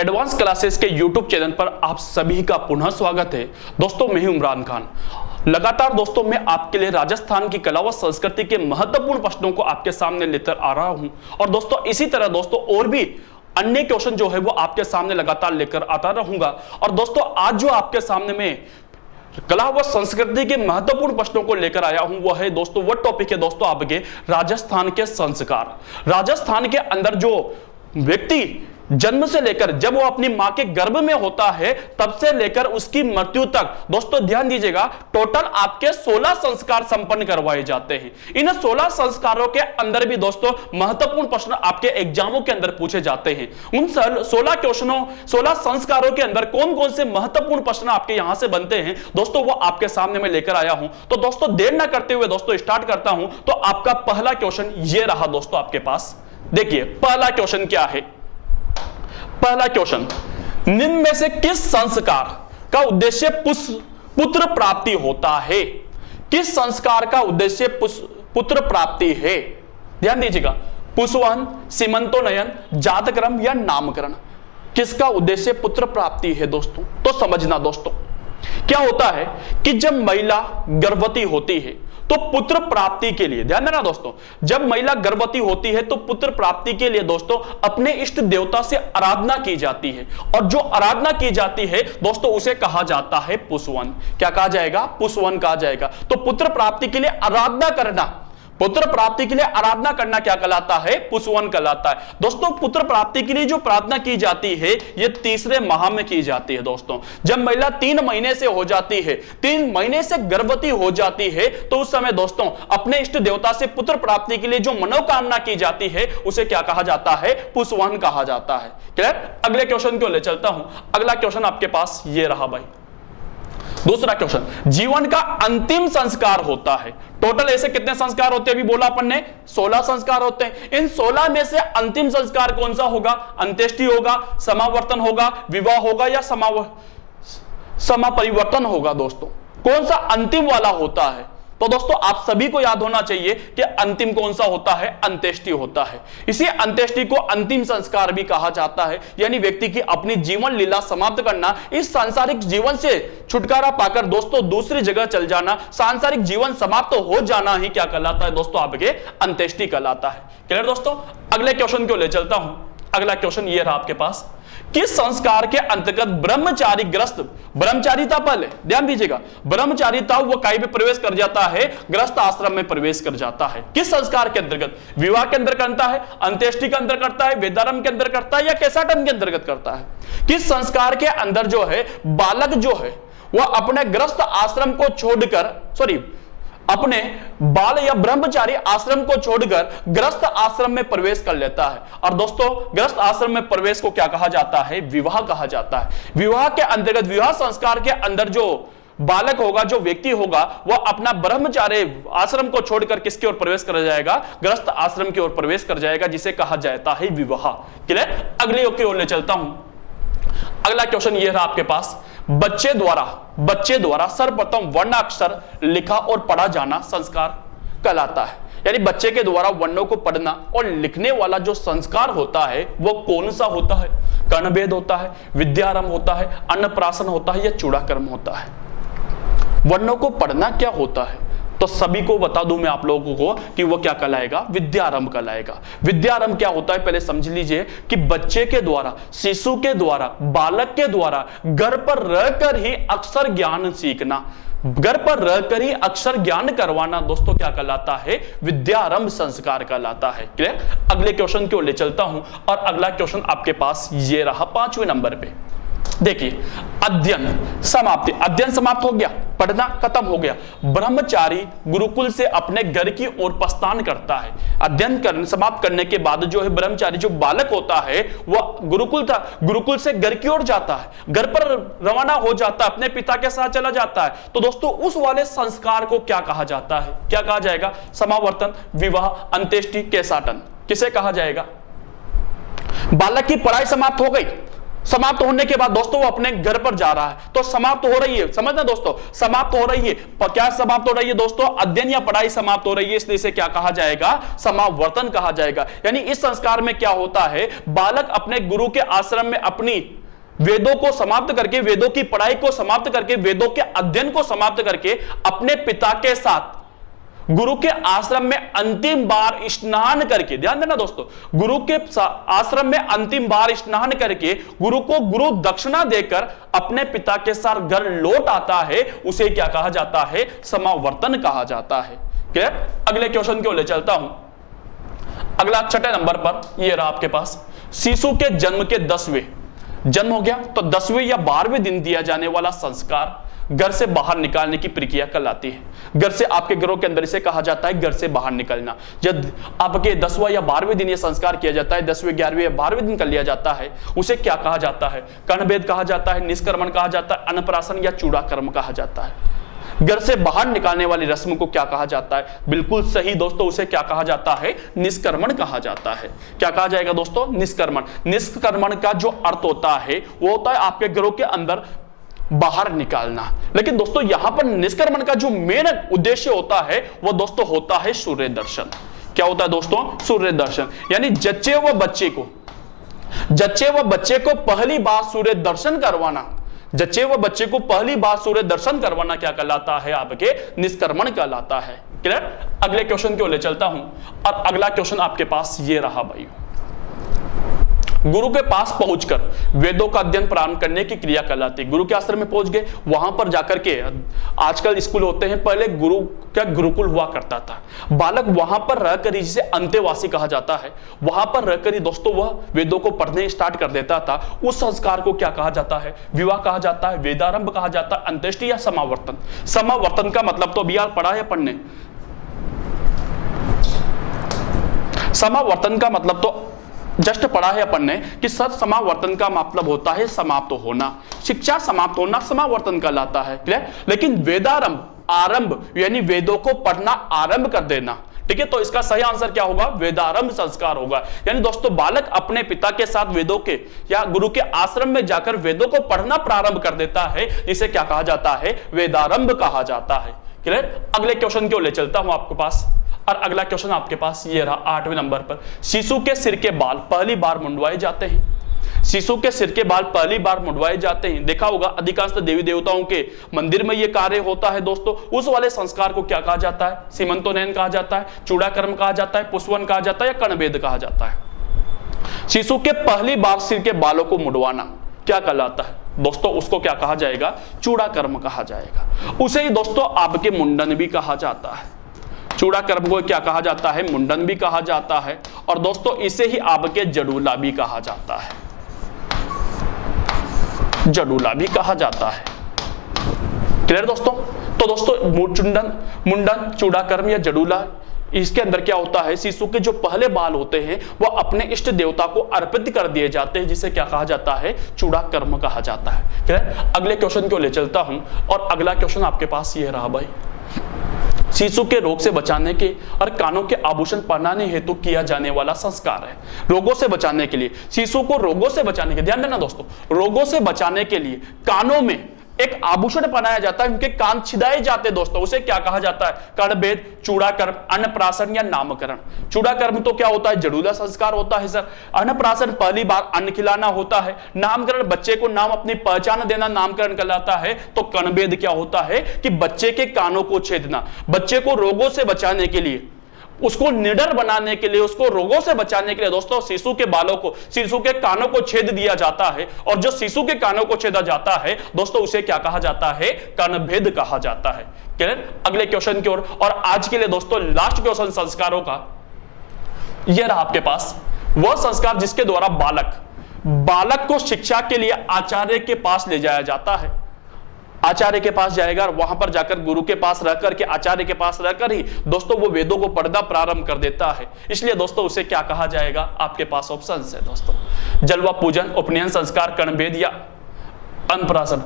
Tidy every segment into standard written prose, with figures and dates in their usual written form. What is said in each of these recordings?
Advance classes के YouTube channel पर आप सभी का पुनः स्वागत है। दोस्तों मैं हूं इमरान खान। लगातार दोस्तों मैं आपके लिए राजस्थान की कला व संस्कृति के महत्वपूर्ण प्रश्नों को आपके सामने लेकर आ रहा हूं और दोस्तों इसी तरह दोस्तों और भी अन्य क्वेश्चन जो है वो आपके सामने लगातार लेकर आता रहूंगा। और दोस्तों आज जो आपके सामने में कला व संस्कृति के महत्वपूर्ण प्रश्नों को लेकर आया हूं वो है दोस्तों वो टॉपिक है दोस्तों आपके राजस्थान के संस्कार। राजस्थान के अंदर जो व्यक्ति जन्म से लेकर जब वो अपनी मां के गर्भ में होता है तब से लेकर उसकी मृत्यु तक दोस्तों ध्यान दीजिएगा, टोटल आपके 16 संस्कार संपन्न करवाए जाते हैं। इन 16 संस्कारों के अंदर भी दोस्तों महत्वपूर्ण प्रश्न आपके एग्जामों के अंदर पूछे जाते हैं। उन 16 क्वेश्चनों 16 संस्कारों के अंदर कौन कौन से महत्वपूर्ण प्रश्न आपके यहां से बनते हैं दोस्तों वो आपके सामने में लेकर आया हूं। तो दोस्तों देर ना करते हुए दोस्तों स्टार्ट करता हूं। तो आपका पहला क्वेश्चन ये रहा दोस्तों आपके पास। देखिए पहला क्वेश्चन क्या है। पहला क्वेश्चन, निम्न में से किस संस्कार का उद्देश्य पुत्र प्राप्ति होता है? किस संस्कार का उद्देश्य पुत्र प्राप्ति है? ध्यान दीजिएगा, पुष्पवहन, सीमंतोन्नयन, जातकर्म या नामकरण, किसका उद्देश्य पुत्र प्राप्ति है दोस्तों? तो समझना दोस्तों क्या होता है कि जब महिला गर्भवती होती है तो पुत्र प्राप्ति के लिए, ध्यान देना दोस्तों, जब महिला गर्भवती होती है तो पुत्र प्राप्ति के लिए दोस्तों अपने इष्ट देवता से आराधना की जाती है और जो आराधना की जाती है दोस्तों उसे कहा जाता है पुष्पवहन। क्या कहा जाएगा? पुष्पवहन कहा जाएगा। तो पुत्र प्राप्ति के लिए आराधना करना, पुत्र प्राप्ति के लिए आराधना करना क्या कहलाता है? पुष्पवहन कहलाता है। दोस्तों पुत्र प्राप्ति के लिए जो प्रार्थना की जाती है ये तीसरे माह में की जाती है दोस्तों। जब महिला 3 महीने से हो जाती है, 3 महीने से गर्भवती हो जाती है तो उस समय दोस्तों अपने इष्ट देवता से पुत्र प्राप्ति के लिए जो मनोकामना की जाती है उसे क्या कहा जाता है? पुष्पवहन कहा जाता है। क्लियर? अगले क्वेश्चन को ले चलता हूं। अगला क्वेश्चन आपके पास ये रहा भाई। दूसरा क्वेश्चन, जीवन का अंतिम संस्कार होता है। टोटल ऐसे कितने संस्कार होते हैं? अभी बोला अपन ने 16 संस्कार होते हैं। इन 16 में से अंतिम संस्कार कौन सा होगा? अंत्येष्टि होगा, समावर्तन होगा, विवाह होगा या समापरिवर्तन होगा दोस्तों? कौन सा अंतिम वाला होता है? तो दोस्तों आप सभी को याद होना चाहिए कि अंतिम कौन सा होता है? अंत्येष्टि होता है। इसी अंत्येष्टि को अंतिम संस्कार भी कहा जाता है, यानी व्यक्ति की अपनी जीवन लीला समाप्त करना, इस सांसारिक जीवन से छुटकारा पाकर दोस्तों दूसरी जगह चल जाना, सांसारिक जीवन समाप्त हो जाना ही क्या कहलाता है दोस्तों? आपके अंत्येष्टि कहलाता है। क्लियर दोस्तों? अगले क्वेश्चन को ले चलता हूं। अगला क्वेश्चन ये रहा आपके पास, किस संस्कार के अंतर्गत ब्रह्मचारी ग्रस्त, ब्रह्मचारिता पहले ध्यान दीजिएगा, ब्रह्मचारिता वो काय में प्रवेश कर जाता है? ग्रस्त आश्रम में प्रवेश कर जाता है। किस संस्कार के अंतर्गत? विवाह के अंदर करता है, अंत्येष्टि के अंदर करता है, वेदारंभ के अंदर करता है या कैसाटन के अंतर्गत करता है? किस संस्कार के अंदर जो है बालक जो है वह अपने ग्रस्त आश्रम को छोड़कर अपने बाल या ब्रह्मचारी आश्रम को छोड़कर ग्रस्त आश्रम में प्रवेश कर लेता है। और दोस्तों ग्रस्त आश्रम में प्रवेश को क्या कहा जाता है? विवाह कहा जाता है। विवाह के अंतर्गत, विवाह संस्कार के अंदर जो बालक होगा, जो व्यक्ति होगा, वह अपना ब्रह्मचारी आश्रम को छोड़कर किसकी ओर प्रवेश कर जाएगा? ग्रस्त आश्रम की ओर प्रवेश कर जाएगा, जिसे कहा जाता है विवाह। क्लियर? अगले की ओर ले चलता हूं। अगला क्वेश्चन ये रहा आपके पास, बच्चे द्वारा सर्वप्रथम वर्णाक्षर लिखा और पढ़ा जाना संस्कार कहलाता है। यानी बच्चे के द्वारा वर्णों को पढ़ना और लिखने वाला जो संस्कार होता है वो कौन सा होता है? कर्णभेद होता है, विद्यारंभ होता है, अन्नप्राशन होता है या चूड़ाकर्म होता है? वर्णों को पढ़ना क्या होता है? तो सभी को बता दूं मैं आप लोगों को कि वो क्या कहलाएगा? विद्यारंभ कहलाएगा। विद्यारंभ क्या होता है पहले समझ लीजिए कि बच्चे के द्वारा, शिशु के द्वारा, बालक के द्वारा घर पर रहकर ही अक्षर ज्ञान सीखना, घर पर रहकर ही अक्षर ज्ञान करवाना दोस्तों क्या कहलाता है? विद्यारंभ संस्कार कहलाता है। क्लियर? अगले क्वेश्चन को ले चलता हूं और अगला क्वेश्चन आपके पास ये रहा 5वें नंबर पे। देखिए अध्ययन समाप्ति, अध्ययन समाप्त हो गया, पढ़ना खत्म हो गया। ब्रह्मचारी गुरुकुल से अपने घर की ओर प्रस्थान करता है। अध्ययन समाप्त करने के बाद जो है ब्रह्मचारी जो बालक होता है वह गुरुकुल से घर की ओर जाता है, घर पर रवाना हो जाता है, अपने पिता के साथ चला जाता है। तो दोस्तों उस वाले संस्कार को क्या कहा जाता है? क्या कहा जाएगा? समावर्तन, विवाह, अंत्येष्टि, कैसाटन, किसे कहा जाएगा? बालक की पढ़ाई समाप्त हो गई, समाप्त होने के बाद दोस्तों वो अपने घर पर जा रहा है, तो समाप्त हो रही है, समझना दोस्तों, समाप्त हो रही है। क्या समाप्त हो रही है दोस्तों? अध्ययन या पढ़ाई समाप्त हो रही है, इसलिए इसे क्या कहा जाएगा? समावर्तन कहा जाएगा। यानी इस संस्कार में क्या होता है, बालक अपने गुरु के आश्रम में अपनी वेदों को समाप्त करके, वेदों की पढ़ाई को समाप्त करके, वेदों के अध्ययन को समाप्त करके अपने पिता के साथ गुरु के आश्रम में अंतिम बार स्नान करके, ध्यान देना दोस्तों, गुरु के आश्रम में अंतिम बार स्नान करके गुरु को गुरु दक्षिणा देकर अपने पिता के साथ घर लौट आता है, उसे क्या कहा जाता है? समावर्तन कहा जाता है। क्लियर? अगले क्वेश्चन को ले चलता हूं। अगला 6 नंबर पर यह रहा आपके पास, शिशु के जन्म के 10वें, जन्म हो गया तो 10वें या 12वें दिन दिया जाने वाला संस्कार घर से बाहर निकालने की प्रक्रिया कहलाती है। घर से, आपके घरों के अंदर इसे कहा जाता है घर से बाहर निकलना। जब आपके 10वां या 12वें दिन ये संस्कार किया जाता है, 10वें 11वें या 12वें दिन कर लिया जाता है, उसे क्या कहा जाता है? कर्णभेद कहा जाता है, निष्क्रमण कहा जाता है, अन्नप्राशन या चूड़ाकर्म कहा जाता है। घर से बाहर निकालने वाली रस्म को क्या कहा जाता है? बिल्कुल सही दोस्तों, उसे क्या कहा जाता है? निष्क्रमण कहा जाता है। क्या कहा जाएगा दोस्तों? निष्क्रमण। निष्क्रमण का जो अर्थ होता है वो होता है आपके घरों के अंदर बाहर निकालना। लेकिन दोस्तों यहां पर निष्क्रमण का जो मेन उद्देश्य होता है वो दोस्तों होता है सूर्य दर्शन। क्या होता है दोस्तों? सूर्य दर्शन। यानी जच्चे व बच्चे को पहली बार सूर्य दर्शन करवाना, जच्चे व बच्चे को पहली बार सूर्य दर्शन करवाना क्या कहलाता है? आपके निष्क्रमण कहलाता है। क्लियर? अगले क्वेश्चन को ले चलता हूं और अगला क्वेश्चन आपके पास ये रहा भाई, गुरु के पास पहुंचकर वेदों का अध्ययन प्रारंभ करने की क्रिया कहलाती है। गुरु के आश्रम में पहुंच गए, वहां पर जाकर के, आजकल स्कूल होते हैं, पहले गुरु का गुरुकुल हुआ करता था, बालक वहां पर रहकर ही, जिसे अंतेवासी कहा जाता है, वहां पर रहकर ही दोस्तों वह वेदों को पढ़ने स्टार्ट कर देता था। उस संस्कार को क्या कहा जाता है? विवाह कहा जाता है, वेदारंभ कहा जाता है, अंत्येष्टि या समावर्तन। समावर्तन का मतलब तो अभी यार पढ़ा है पढ़ने, समावर्तन का मतलब तो जस्ट पढ़ा है अपन ने कि सत समावर्तन का मतलब होता है समाप्त होना, शिक्षा समाप्त होना समावर्तन कहलाता है। क्लियर? लेकिन वेदारंभ, आरंभ यानी वेदों को पढ़ना आरंभ कर देना, ठीक है, तो इसका सही आंसर क्या होगा? वेदारंभ संस्कार होगा। यानी दोस्तों बालक अपने पिता के साथ वेदों के या गुरु के आश्रम में जाकर वेदों को पढ़ना प्रारंभ कर देता है, जिसे क्या कहा जाता है? वेदारंभ कहा जाता है। क्लियर? अगले क्वेश्चन को ले चलता हूं आपके पास, और अगला क्वेश्चन आपके पास ये रहा 8वें नंबर पर, शिशु के सिर के बाल पहली बार मुंडवाए जाते हैं। शिशु के सिर के बाल पहली बार मुंडवाए जाते हैं। देखा होगा अधिकांश देवी देवताओं के मंदिर में यह कार्य होता है दोस्तों। उस वाले संस्कार को क्या कहा जाता है? सीमंतोनयन कहा जाता है, चूड़ाकर्म कहा जाता है, पुष्पवन कहा जाता है या कर्णभेद कहा जाता है। शिशु के पहली बार सिर के बालों को मुंडवाना क्या कहलाता है दोस्तों? उसको क्या कहा जाएगा? चूड़ाकर्म कहा जाएगा। उसे ही दोस्तों आपके मुंडन भी कहा जाता है। चूड़ाकर्म को क्या कहा जाता है? मुंडन भी कहा जाता है। और दोस्तों इसे ही आपके जडूला भी कहा जाता है, जडूला भी कहा जाता है। क्लियर दोस्तों? तो दोस्तों मुंडन, चूड़ाकर्म या जडूला, इसके अंदर क्या होता है? शिशु के जो पहले बाल होते हैं वो अपने इष्ट देवता को अर्पित कर दिए जाते हैं, जिसे क्या कहा जाता है? चूड़ाकर्म कहा जाता है। क्लियर? अगले क्वेश्चन को ले चलता हूं और अगला क्वेश्चन आपके पास ये रहा भाई, शिशु के रोग से बचाने के और कानों के आभूषण पहनाने हेतु किया जाने वाला संस्कार है। रोगों से बचाने के लिए, शिशु को रोगों से बचाने के, ध्यान देना दोस्तों, रोगों से बचाने के लिए कानों में एक आभूषण पहनाया जाता है, उनके कान छिदाए जाते हैं दोस्तों, उसे क्या कहा जाता है? कर्णभेद, चूड़ाकर्म, अन्नप्राशन या नामकरण। चूड़ाकर्म तो क्या होता है? जडूला संस्कार होता है सर। अन्नप्राशन पहली बार अन्न खिलाना होता है। नामकरण बच्चे को नाम अपनी पहचान देना नामकरण कहलाता है। तो कर्णभेद क्या होता है? कि बच्चे के कानों को छेदना। बच्चे को रोगों से बचाने के लिए, उसको निडर बनाने के लिए, उसको रोगों से बचाने के लिए दोस्तों शिशु के बालों को, शिशु के कानों को छेद दिया जाता है। और जो शिशु के कानों को छेदा जाता है दोस्तों उसे क्या कहा जाता है? कर्णभेद कहा जाता है। क्लियर? अगले क्वेश्चन की ओर, और आज के लिए दोस्तों लास्ट क्वेश्चन संस्कारों का यह रहा आपके पास, वह संस्कार जिसके द्वारा बालक को शिक्षा के लिए आचार्य के पास ले जाया जाता है। आचार्य के पास जाएगा और वहां पर जाकर गुरु के पास रहकर के, आचार्य के पास रहकर ही दोस्तों वो वेदों को पढ़ना प्रारंभ कर देता है। इसलिए दोस्तों उसे क्या कहा जाएगा? आपके पास ऑप्शन है दोस्तों, जलवा पूजन, उपनयन संस्कार, कर्णभेद या अन्नप्राशन।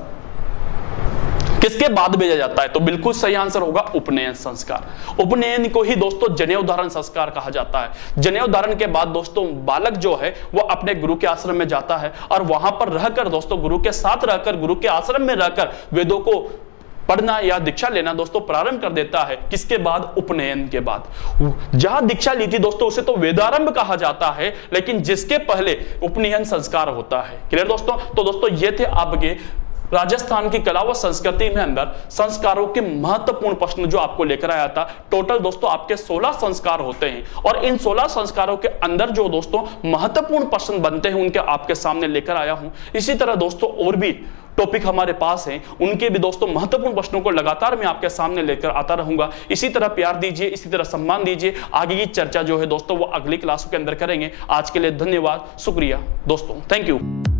किसके बाद भेजा जाता है? तो बिल्कुल सही आंसर होगा उपनयन संस्कार। उपनयन को ही दोस्तों जनेऊ धारण संस्कार कहा जाता है। जनेऊ धारण के बाद दोस्तों बालक जो है वो अपने गुरु के आश्रम में जाता है और वहां पर रहकर दोस्तों गुरु के साथ रहकर, गुरु के आश्रम में रहकर वेदों को पढ़ना या दीक्षा लेना दोस्तों प्रारंभ कर देता है। किसके बाद? उपनयन के बाद। जहां दीक्षा ली थी दोस्तों उसे तो वेदारंभ कहा जाता है, लेकिन जिसके पहले उपनयन संस्कार होता है। क्लियर दोस्तों? तो दोस्तों ये थे आपके राजस्थान की कला व संस्कृति में अंदर संस्कारों के महत्वपूर्ण प्रश्न जो आपको लेकर आया था। टोटल दोस्तों आपके 16 संस्कार होते हैं और इन 16 संस्कारों के अंदर जो दोस्तों महत्वपूर्ण प्रश्न बनते हैं उनके आपके सामने लेकर आया हूं। इसी तरह दोस्तों और भी टॉपिक हमारे पास हैं, उनके भी दोस्तों महत्वपूर्ण प्रश्नों को लगातार मैं आपके सामने लेकर आता रहूंगा। इसी तरह प्यार दीजिए, इसी तरह सम्मान दीजिए। आगे की चर्चा जो है दोस्तों वो अगली क्लासों के अंदर करेंगे। आज के लिए धन्यवाद, शुक्रिया दोस्तों, थैंक यू।